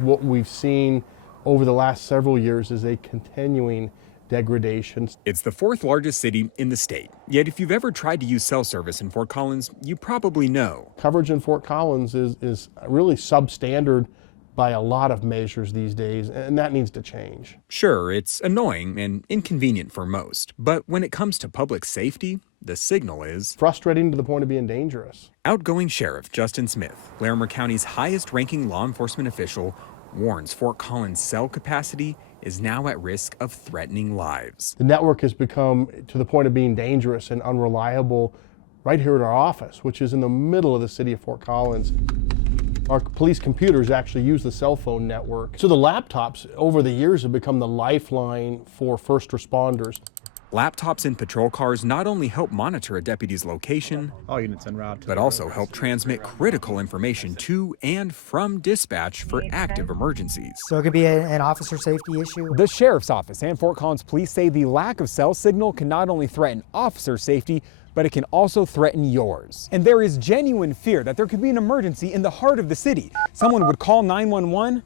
What we've seen over the last several years is a continuing degradation. It's the fourth largest city in the state. Yet if you've ever tried to use cell service in Fort Collins, you probably know. Coverage in Fort Collins is really substandard by a lot of measures these days, and that needs to change. Sure, it's annoying and inconvenient for most, but when it comes to public safety, the signal is frustrating to the point of being dangerous. Outgoing Sheriff Justin Smith, Larimer County's highest-ranking law enforcement official, warns Fort Collins' cell capacity is now at risk of threatening lives. The network has become to the point of being dangerous and unreliable right here at our office, which is in the middle of the city of Fort Collins. Our police computers actually use the cell phone network. So the laptops over the years have become the lifeline for first responders. Laptops in patrol cars not only help monitor a deputy's location, all units en route, but also help transmit critical information to and from dispatch for active emergencies. So it could be an officer safety issue. The Sheriff's Office and Fort Collins Police say the lack of cell signal can not only threaten officer safety, but it can also threaten yours. And there is genuine fear that there could be an emergency in the heart of the city. Someone would call 911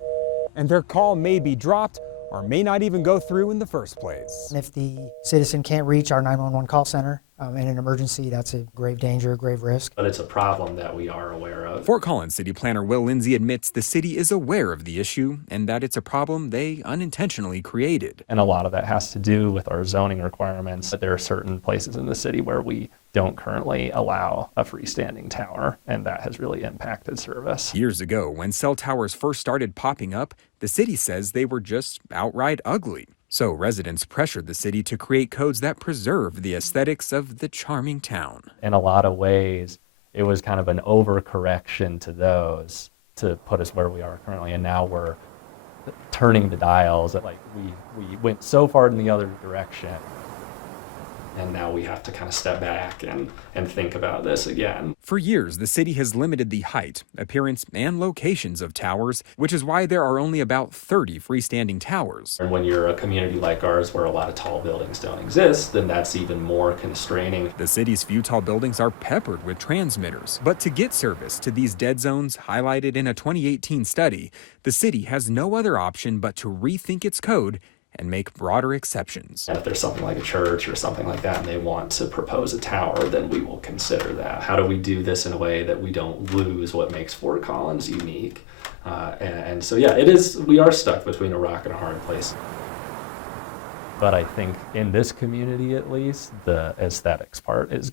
and their call may be dropped or may not even go through in the first place. And if the citizen can't reach our 911 call center in an emergency, that's a grave danger, grave risk. But it's a problem that we are aware of. Fort Collins City Planner Will Lindsay admits the city is aware of the issue and that it's a problem they unintentionally created. And a lot of that has to do with our zoning requirements. There are certain places in the city where we don't currently allow a freestanding tower, and that has really impacted service. Years ago, when cell towers first started popping up, the city says they were just outright ugly. So residents pressured the city to create codes that preserve the aesthetics of the charming town. In a lot of ways, it was kind of an overcorrection to those to put us where we are currently, and now we're turning the dials. Like we went so far in the other direction. And now we have to kind of step back and think about this again. For years, the city has limited the height, appearance, and locations of towers, which is why there are only about 30 freestanding towers. And when you're a community like ours where a lot of tall buildings don't exist, then that's even more constraining. The city's few tall buildings are peppered with transmitters. But to get service to these dead zones highlighted in a 2018 study, the city has no other option but to rethink its code and make broader exceptions. And if there's something like a church or something like that and they want to propose a tower, then we will consider that. How do we do this in a way that we don't lose what makes Fort Collins unique? And so, yeah, we are stuck between a rock and a hard place. But I think in this community, at least, the aesthetics part is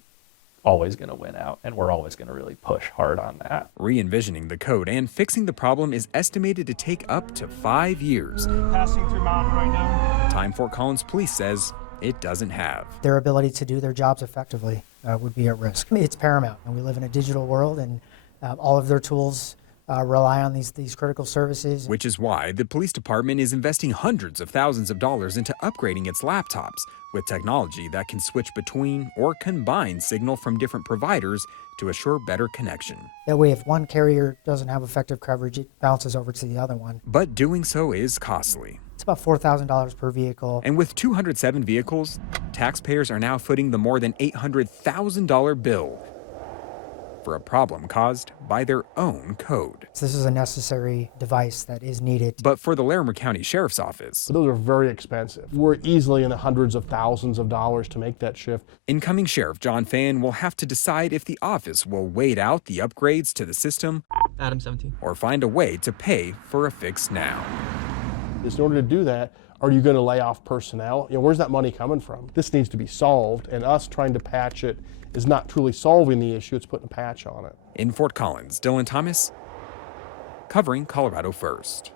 always going to win out, and we're always going to really push hard on that. Re-envisioning the code and fixing the problem is estimated to take up to 5 years. Passing through mountain right now. Time Fort Collins Police says it doesn't have. Their ability to do their jobs effectively would be at risk. It's paramount, and we live in a digital world, and all of their tools rely on these critical services. Which is why the police department is investing hundreds of thousands of dollars into upgrading its laptops with technology that can switch between or combine signal from different providers to assure better connection. That way, if one carrier doesn't have effective coverage, it bounces over to the other one. But doing so is costly. It's about $4,000 per vehicle. And with 207 vehicles, taxpayers are now footing the more than $800,000 bill for a problem caused by their own code. This is a necessary device that is needed. But for the Larimer County Sheriff's Office, those are very expensive. We're easily in the hundreds of thousands of dollars to make that shift. Incoming Sheriff John Fan will have to decide if the office will wait out the upgrades to the system Adam 17. or find a way to pay for a fix now. In order to do that, are you going to lay off personnel? Where's that money coming from? This needs to be solved, and us trying to patch it is not truly solving the issue, it's putting a patch on it. In Fort Collins, Dillon Thomas, covering Colorado First.